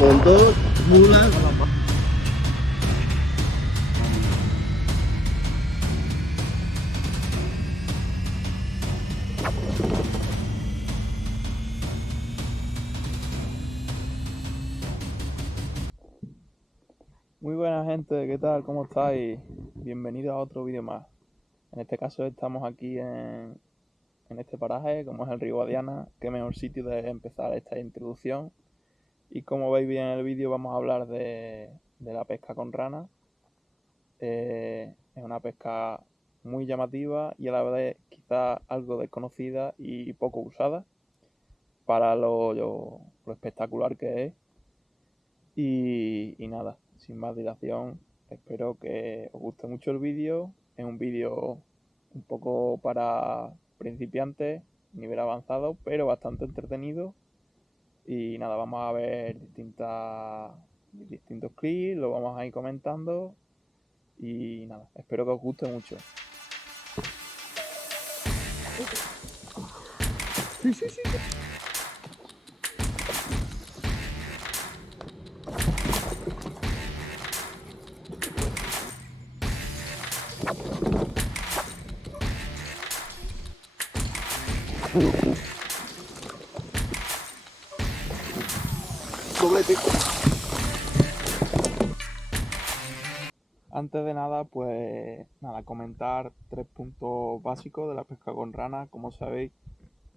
con dos mulas. Muy buena gente, ¿qué tal? ¿Cómo estáis? Bienvenidos a otro vídeo más. En este caso estamos aquí en este paraje, como es el río Guadiana. Qué mejor sitio de empezar esta introducción. Y como veis bien en el vídeo vamos a hablar de la pesca con rana. Es una pesca muy llamativa y a la vez quizá algo desconocida y poco usada para lo espectacular que es. Y nada, sin más dilación, espero que os guste mucho el vídeo. Es un vídeo un poco para principiantes, nivel avanzado, pero bastante entretenido. Y nada, vamos a ver distintos clips, lo vamos a ir comentando. Y nada, espero que os guste mucho. Doblete. Antes de nada, pues nada, comentar 3 puntos básicos de la pesca con rana. Como sabéis,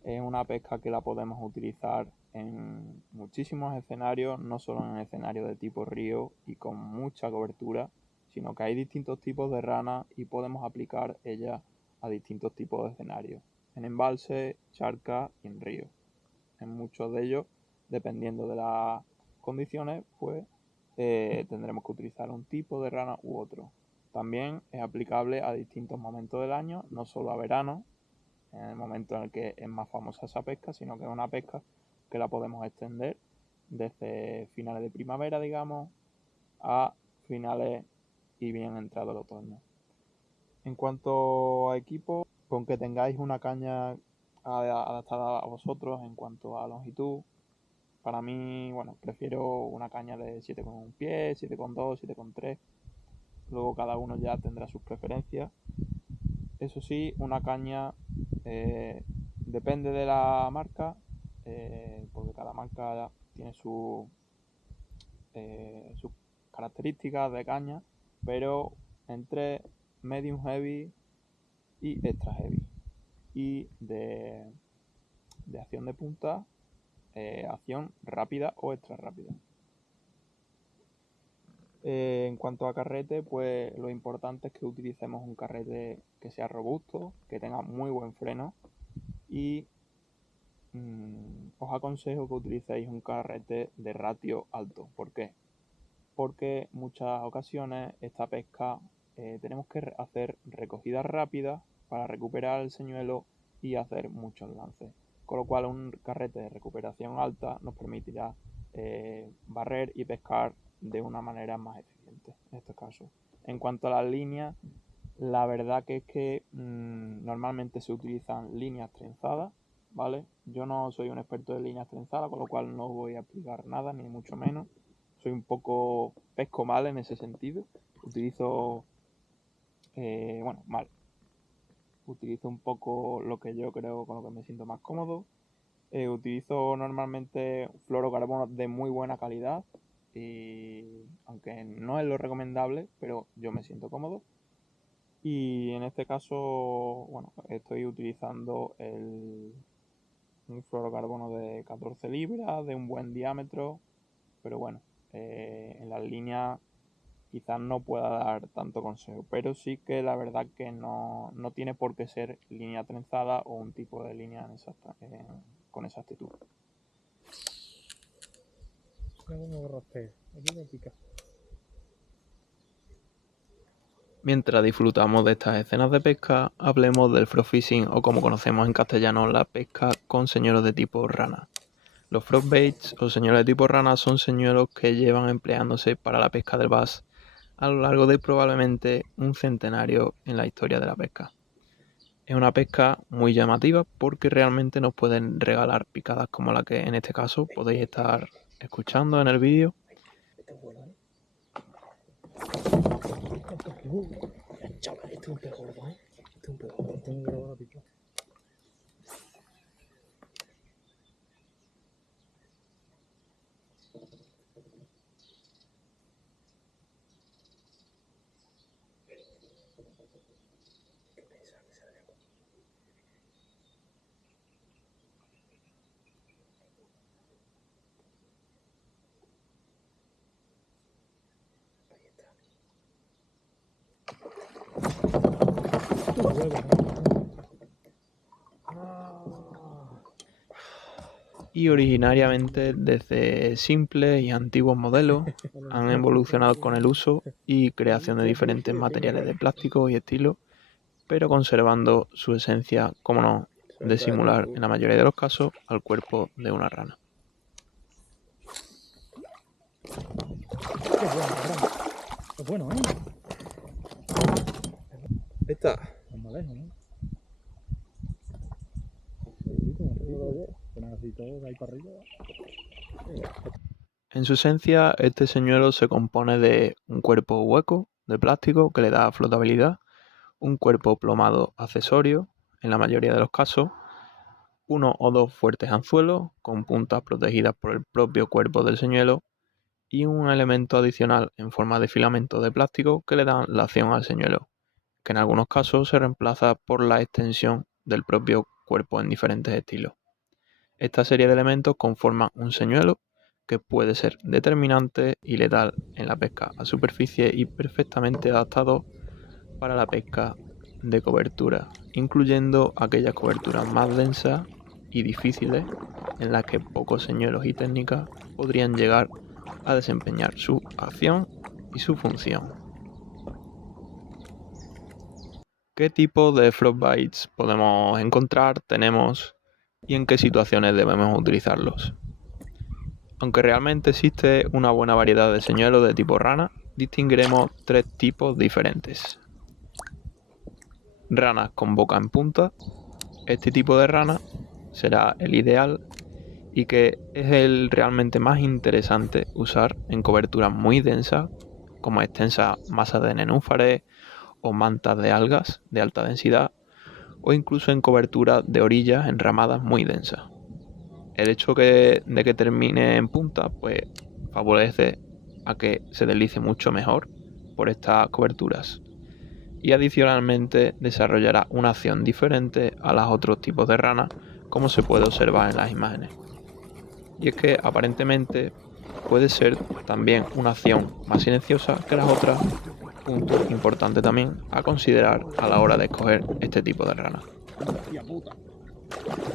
es una pesca que la podemos utilizar en muchísimos escenarios, no solo en escenarios de tipo río y con mucha cobertura, sino que hay distintos tipos de ranas y podemos aplicar ellas a distintos tipos de escenarios, en embalse, charca y en río. En muchos de ellos, dependiendo de las condiciones, pues tendremos que utilizar un tipo de rana u otro. También es aplicable a distintos momentos del año, no solo a verano, en el momento en el que es más famosa esa pesca, sino que es una pesca que la podemos extender desde finales de primavera, digamos, a finales y bien entrado el otoño. En cuanto a equipo, con que tengáis una caña adaptada a vosotros en cuanto a longitud, para mí, bueno, prefiero una caña de 7,1 pie, 7,2, 7,3. Luego cada uno ya tendrá sus preferencias. Eso sí, una caña depende de la marca, porque cada marca tiene sus características de caña, pero entre medium heavy y extra heavy. Y de acción de punta, acción rápida o extra rápida. En cuanto a carrete, pues lo importante es que utilicemos un carrete que sea robusto, que tenga muy buen freno y os aconsejo que utilicéis un carrete de ratio alto. ¿Por qué? Porque muchas ocasiones esta pesca tenemos que hacer recogidas rápidas para recuperar el señuelo y hacer muchos lances. Con lo cual un carrete de recuperación alta nos permitirá barrer y pescar de una manera más eficiente en este caso. En cuanto a las líneas, la verdad que es que normalmente se utilizan líneas trenzadas, ¿vale? Yo no soy un experto de líneas trenzadas, con lo cual no voy a explicar nada, ni mucho menos. Soy un poco pesco mal en ese sentido. Utilizo, mal. Utilizo un poco lo que yo creo con lo que me siento más cómodo. Utilizo normalmente fluorocarbono de muy buena calidad, y aunque no es lo recomendable, pero yo me siento cómodo. Y en este caso, bueno, estoy utilizando un fluorocarbono de 14 libras, de un buen diámetro, pero bueno, en las líneas quizás no pueda dar tanto consejo, pero sí que la verdad que no tiene por qué ser línea trenzada o un tipo de línea con exactitud. Mientras disfrutamos de estas escenas de pesca, hablemos del frog fishing, o como conocemos en castellano, la pesca con señuelos de tipo rana. Los frog baits o señuelos de tipo rana son señuelos que llevan empleándose para la pesca del bass a lo largo de probablemente un centenario en la historia de la pesca. Es una pesca muy llamativa porque realmente nos pueden regalar picadas como la que en este caso podéis estar escuchando en el vídeo. Este es bueno, ¿eh? Chaval, este es un pez gordo, ¿eh? Este es un pez gordo. Este es un gordo, pico. Y originariamente desde simples y antiguos modelos han evolucionado con el uso y creación de diferentes materiales de plástico y estilo, pero conservando su esencia, como no, de simular en la mayoría de los casos al cuerpo de una rana. Es bueno, ¿eh? Está. Es malejo, ¿no? En su esencia, este señuelo se compone de un cuerpo hueco de plástico que le da flotabilidad, un cuerpo plomado accesorio, en la mayoría de los casos, uno o dos fuertes anzuelos con puntas protegidas por el propio cuerpo del señuelo y un elemento adicional en forma de filamento de plástico que le dan la acción al señuelo, que en algunos casos se reemplaza por la extensión del propio cuerpo en diferentes estilos. Esta serie de elementos conforman un señuelo que puede ser determinante y letal en la pesca a superficie y perfectamente adaptado para la pesca de cobertura, incluyendo aquellas coberturas más densas y difíciles en las que pocos señuelos y técnicas podrían llegar a desempeñar su acción y su función. ¿Qué tipo de frostbites podemos encontrar, tenemos y en qué situaciones debemos utilizarlos? Aunque realmente existe una buena variedad de señuelos de tipo rana, distinguiremos tres tipos diferentes. Ranas con boca en punta. Este tipo de rana será el ideal y que es el realmente más interesante usar en coberturas muy densas, como extensas masas de nenúfares o mantas de algas de alta densidad, o incluso en coberturas de orillas enramadas muy densas. El hecho de que termine en punta, pues favorece a que se deslice mucho mejor por estas coberturas y adicionalmente desarrollará una acción diferente a los otros tipos de ranas, como se puede observar en las imágenes. Y es que aparentemente puede ser también una acción más silenciosa que las otras, punto importante también a considerar a la hora de escoger este tipo de rana. Hostia puta.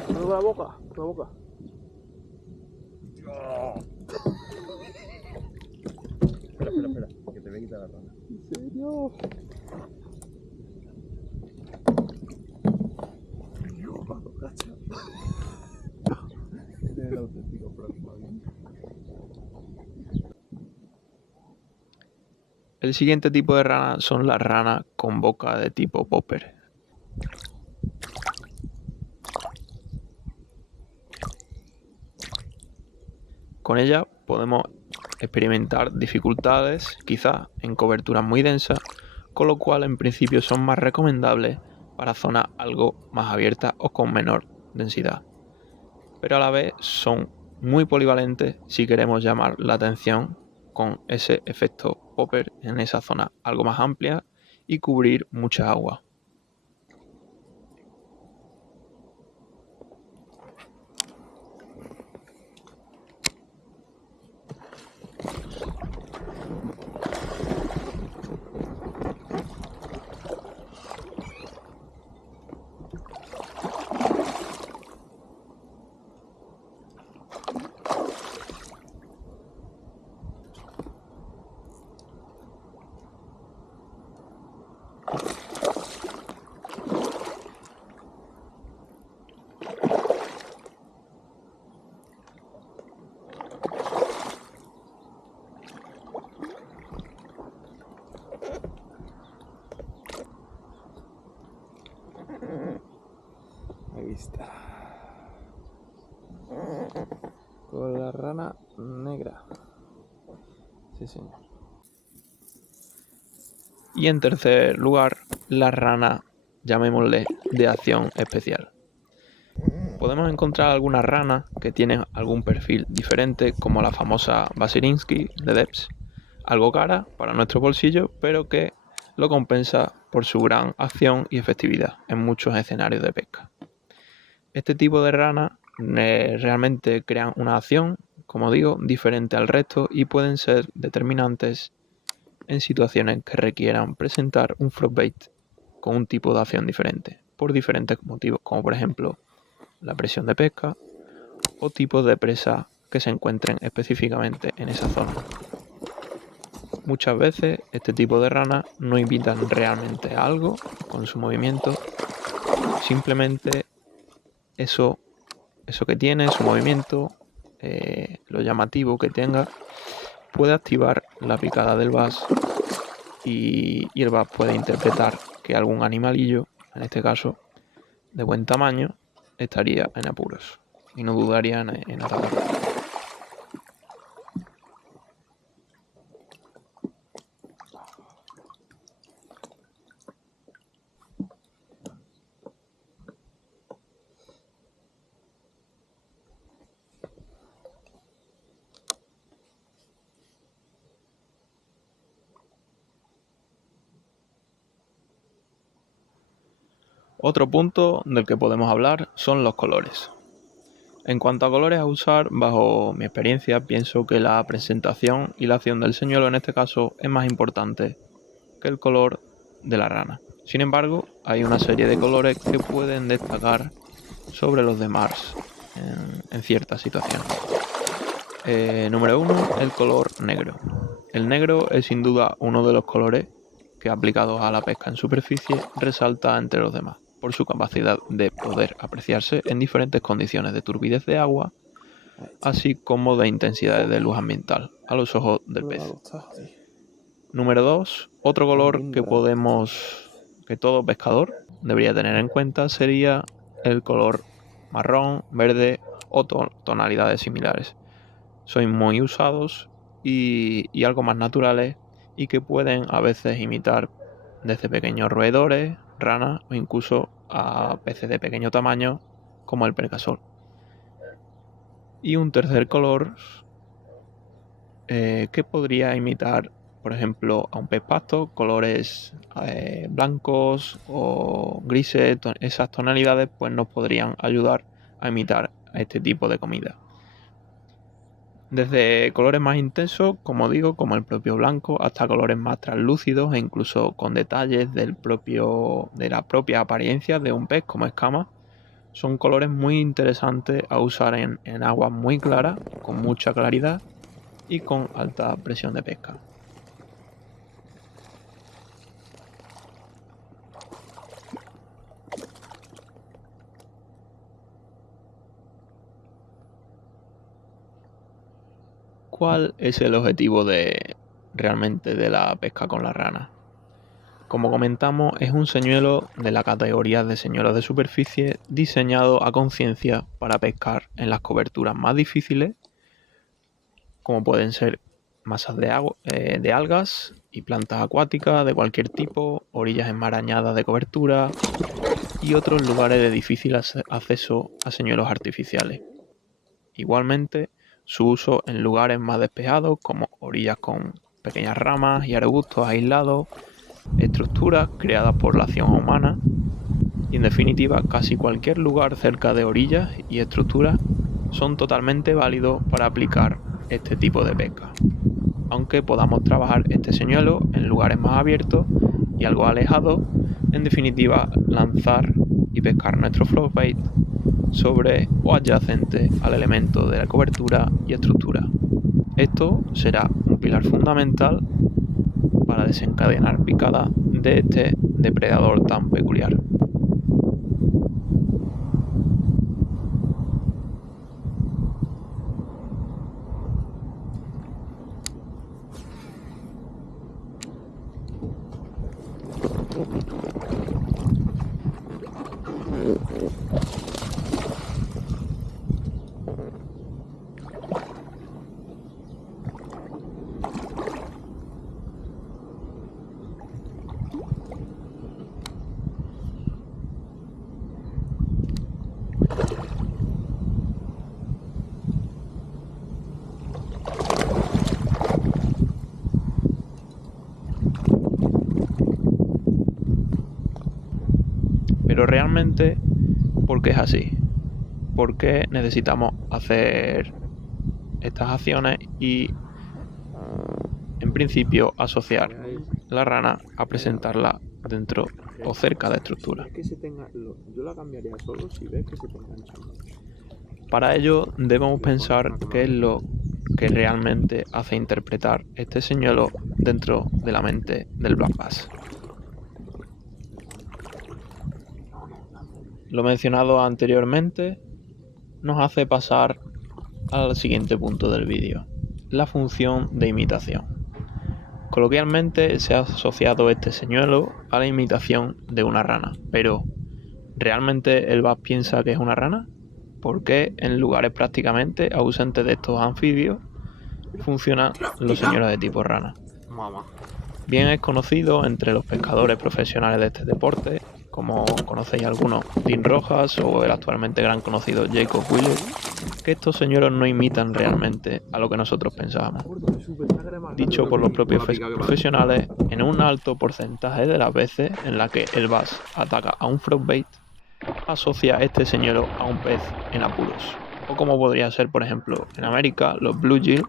Prueba la boca, prueba la boca. Espera, que te voy a quitar la rana. ¿En serio? Este es el auténtico frostbite. El siguiente tipo de rana son las ranas con boca de tipo popper. Con ellas podemos experimentar dificultades, quizás en coberturas muy densas, con lo cual en principio son más recomendables para zonas algo más abiertas o con menor densidad. Pero a la vez son muy polivalentes si queremos llamar la atención con ese efecto popper en esa zona algo más amplia y cubrir mucha agua. Ahí está. Con la rana negra. señor. Y en tercer lugar, la rana, llamémosle, de acción especial. Podemos encontrar algunas ranas que tienen algún perfil diferente, como la famosa Basilinsky de Debs, algo cara para nuestro bolsillo, pero que lo compensa por su gran acción y efectividad en muchos escenarios de pesca. Este tipo de ranas realmente crean una acción, como digo, diferente al resto y pueden ser determinantes en situaciones que requieran presentar un floatbait con un tipo de acción diferente, por diferentes motivos, como por ejemplo la presión de pesca o tipos de presa que se encuentren específicamente en esa zona. Muchas veces este tipo de ranas no imitan realmente algo con su movimiento, simplemente eso que tiene, su movimiento, lo llamativo que tenga, puede activar la picada del bass y el bass puede interpretar que algún animalillo, en este caso de buen tamaño, estaría en apuros y no dudaría en atacar. Otro punto del que podemos hablar son los colores. En cuanto a colores a usar, bajo mi experiencia, pienso que la presentación y la acción del señuelo en este caso es más importante que el color de la rana. Sin embargo, hay una serie de colores que pueden destacar sobre los demás en ciertas situaciones. Número 1, el color negro. El negro es sin duda uno de los colores que, aplicados a la pesca en superficie, resalta entre los demás por su capacidad de poder apreciarse en diferentes condiciones de turbidez de agua, así como de intensidades de luz ambiental a los ojos del pez. Número 2, otro color que todo pescador debería tener en cuenta sería el color marrón, verde o tonalidades similares. Son muy usados y algo más naturales y que pueden a veces imitar desde pequeños roedores, ranas o incluso a peces de pequeño tamaño como el percasol. Y un tercer color que podría imitar, por ejemplo, a un pez pasto, colores blancos o grises, esas tonalidades pues nos podrían ayudar a imitar a este tipo de comida. Desde colores más intensos, como digo, como el propio blanco, hasta colores más translúcidos e incluso con detalles de la propia apariencia de un pez como escamas. Son colores muy interesantes a usar en aguas muy claras, con mucha claridad y con alta presión de pesca. ¿Cuál es el objetivo realmente de la pesca con la rana? Como comentamos, es un señuelo de la categoría de señuelos de superficie diseñado a conciencia para pescar en las coberturas más difíciles, como pueden ser masas de algas y plantas acuáticas de cualquier tipo, orillas enmarañadas de cobertura y otros lugares de difícil acceso a señuelos artificiales. Igualmente, su uso en lugares más despejados como orillas con pequeñas ramas y arbustos aislados, estructuras creadas por la acción humana y en definitiva casi cualquier lugar cerca de orillas y estructuras son totalmente válidos para aplicar este tipo de pesca, aunque podamos trabajar este señuelo en lugares más abiertos y algo alejados, en definitiva lanzar y pescar nuestro floatbait sobre o adyacente al elemento de la cobertura y estructura. Esto será un pilar fundamental para desencadenar picada de este depredador tan peculiar. Pero realmente, ¿por qué es así? ¿Por qué necesitamos hacer estas acciones y, en principio, asociar la rana a presentarla dentro o cerca de estructuras? Si ves que se te yo la cambiaría solo si ves que se te engancha. Para ello debemos pensar qué es lo que realmente hace interpretar este señuelo dentro de la mente del Black Bass. Lo mencionado anteriormente nos hace pasar al siguiente punto del vídeo, la función de imitación. Coloquialmente se ha asociado este señuelo a la imitación de una rana, pero ¿realmente el Bass piensa que es una rana? ¿Por qué en lugares prácticamente ausentes de estos anfibios funcionan los señuelos de tipo rana? Bien es conocido entre los pescadores profesionales de este deporte, como conocéis algunos, Dean Rojas o el actualmente gran conocido Jacob Wheeler, que estos señuelos no imitan realmente a lo que nosotros pensábamos. Dicho por los propios profesionales, en un alto porcentaje de las veces en la que el bass ataca a un frogbait, asocia este señuelo a un pez en apuros, o como podría ser, por ejemplo, en América, los bluegill,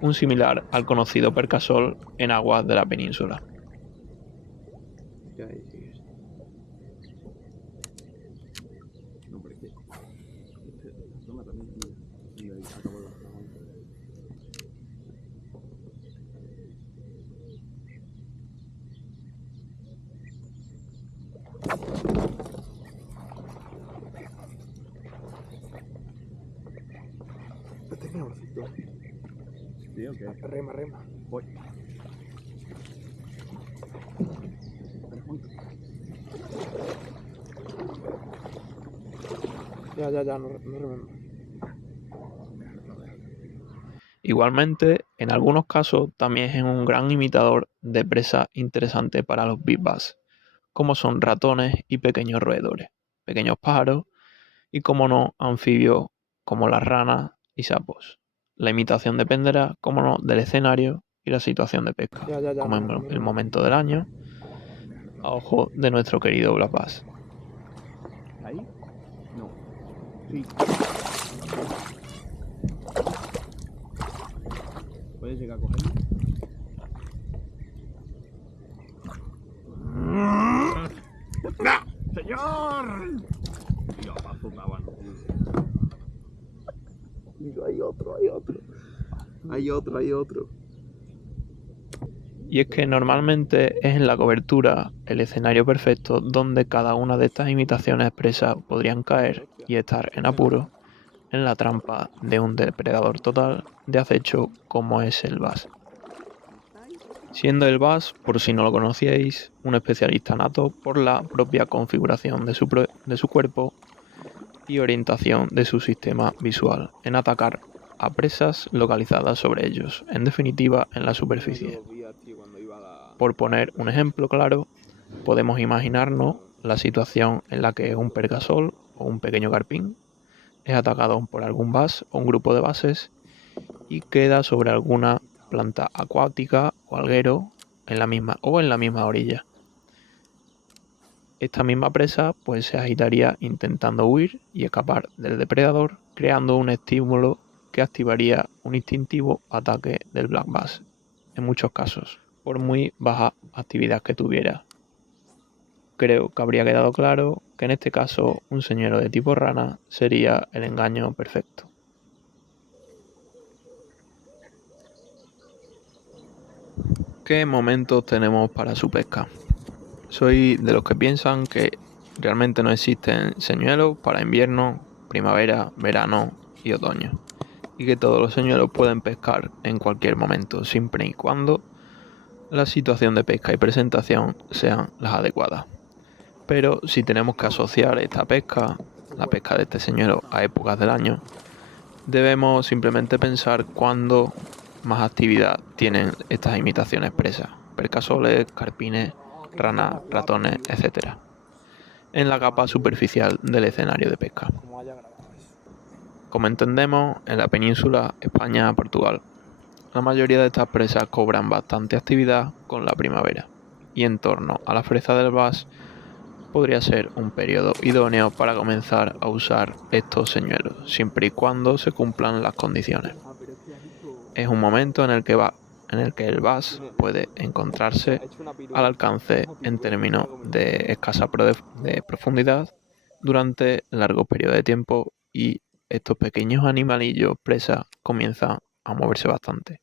un similar al conocido percasol en aguas de la península. Ya ahí sigues. No, pero es que esta zona también y ahí acabó la zona. Este es mejorcito. Sí, ok. Rema, rema. Voy. Ya, no rememos. Igualmente, en algunos casos también es un gran imitador de presa interesante para los big bass, como son ratones y pequeños roedores, pequeños pájaros y, como no, anfibios como las ranas y sapos. La imitación dependerá, como no, del escenario y la situación de pesca, como en el momento del año, a ojo de nuestro querido Black Bass. ¿Ahí? No. Sí. ¿Puedes llegar a cogerlo? ¡No! ¡Señor! Dios, azucaban. Hay otro. Y es que normalmente es en la cobertura el escenario perfecto donde cada una de estas imitaciones expresas podrían caer y estar en apuro en la trampa de un depredador total de acecho como es el bass. Siendo el bass, por si no lo conocíais, un especialista nato por la propia configuración de su cuerpo y orientación de su sistema visual en atacar a presas localizadas sobre ellos, en definitiva en la superficie. Por poner un ejemplo claro, podemos imaginarnos la situación en la que un percasol o un pequeño carpín es atacado por algún bass o un grupo de bases y queda sobre alguna planta acuática o alguero en la misma orilla. Esta misma presa pues se agitaría intentando huir y escapar del depredador, creando un estímulo que activaría un instintivo ataque del black bass, en muchos casos, por muy baja actividad que tuviera. Creo que habría quedado claro que en este caso un señuelo de tipo rana sería el engaño perfecto. ¿Qué momentos tenemos para su pesca? Soy de los que piensan que realmente no existen señuelos para invierno, primavera, verano y otoño, y que todos los señuelos pueden pescar en cualquier momento, siempre y cuando la situación de pesca y presentación sean las adecuadas. Pero si tenemos que asociar esta pesca, la pesca de este señuelo, a épocas del año, debemos simplemente pensar cuándo más actividad tienen estas imitaciones presas, percasoles, carpines, ranas, ratones, etc. en la capa superficial del escenario de pesca. Como entendemos, en la península España-Portugal, la mayoría de estas presas cobran bastante actividad con la primavera, y en torno a la fresa del bass podría ser un periodo idóneo para comenzar a usar estos señuelos, siempre y cuando se cumplan las condiciones. Es un momento en el que el bass puede encontrarse al alcance en términos de escasa de profundidad durante largos periodos de tiempo, y estos pequeños animalillos presa comienzan a moverse bastante.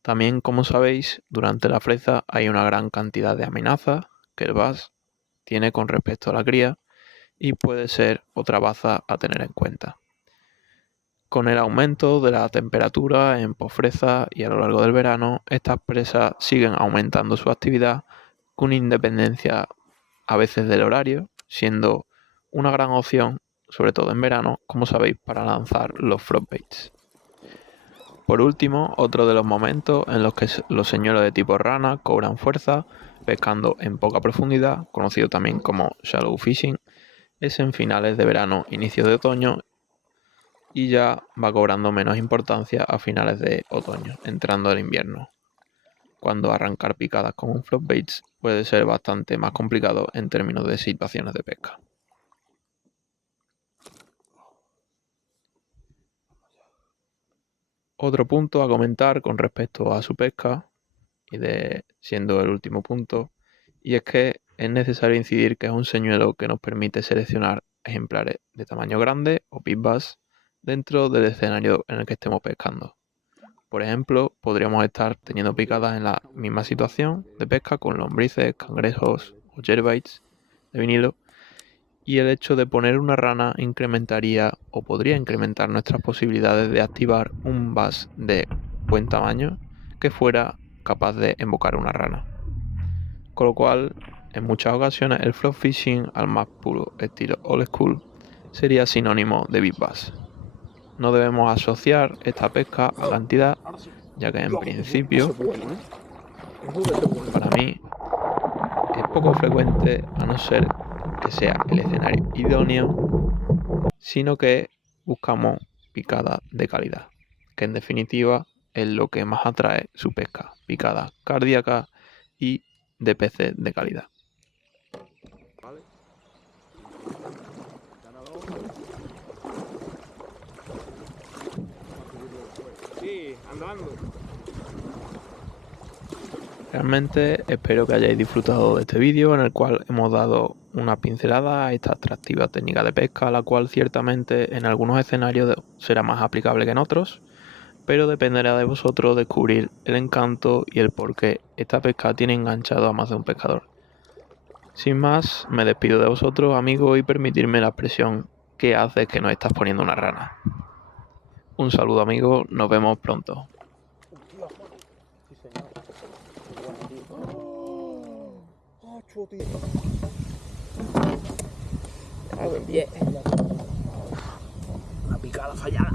También, como sabéis, durante la fresa hay una gran cantidad de amenazas que el bass tiene con respecto a la cría, y puede ser otra baza a tener en cuenta. Con el aumento de la temperatura en posfresa y a lo largo del verano, estas presas siguen aumentando su actividad con independencia a veces del horario, siendo una gran opción, sobre todo en verano, como sabéis, para lanzar los frostbaits. Por último, otro de los momentos en los que los señuelos de tipo rana cobran fuerza pescando en poca profundidad, conocido también como shallow fishing, es en finales de verano, inicios de otoño, y ya va cobrando menos importancia a finales de otoño, entrando el invierno, cuando arrancar picadas con un floatbait puede ser bastante más complicado en términos de situaciones de pesca. Otro punto a comentar con respecto a su pesca, siendo el último punto, y es que es necesario incidir que es un señuelo que nos permite seleccionar ejemplares de tamaño grande o big bass dentro del escenario en el que estemos pescando. Por ejemplo, podríamos estar teniendo picadas en la misma situación de pesca con lombrices, cangrejos o jerkbaits de vinilo, y el hecho de poner una rana incrementaría o podría incrementar nuestras posibilidades de activar un bass de buen tamaño que fuera capaz de invocar una rana. Con lo cual, en muchas ocasiones el float fishing al más puro estilo old school sería sinónimo de big bass. No debemos asociar esta pesca a cantidad, ya que en principio, para mí, es poco frecuente, a no ser que sea el escenario idóneo, sino que buscamos picadas de calidad, que en definitiva es lo que más atrae su pesca, picadas cardíacas y de peces de calidad. Sí, andando. Realmente espero que hayáis disfrutado de este vídeo en el cual hemos dado una pincelada a esta atractiva técnica de pesca, la cual ciertamente en algunos escenarios será más aplicable que en otros, pero dependerá de vosotros descubrir el encanto y el por qué esta pesca tiene enganchado a más de un pescador. Sin más, me despido de vosotros, amigos, y permitirme la expresión: ¿qué haces que nos estás poniendo una rana? Un saludo, amigos, nos vemos pronto. Sí, señor. ¡Oh, tío! Una picada fallada.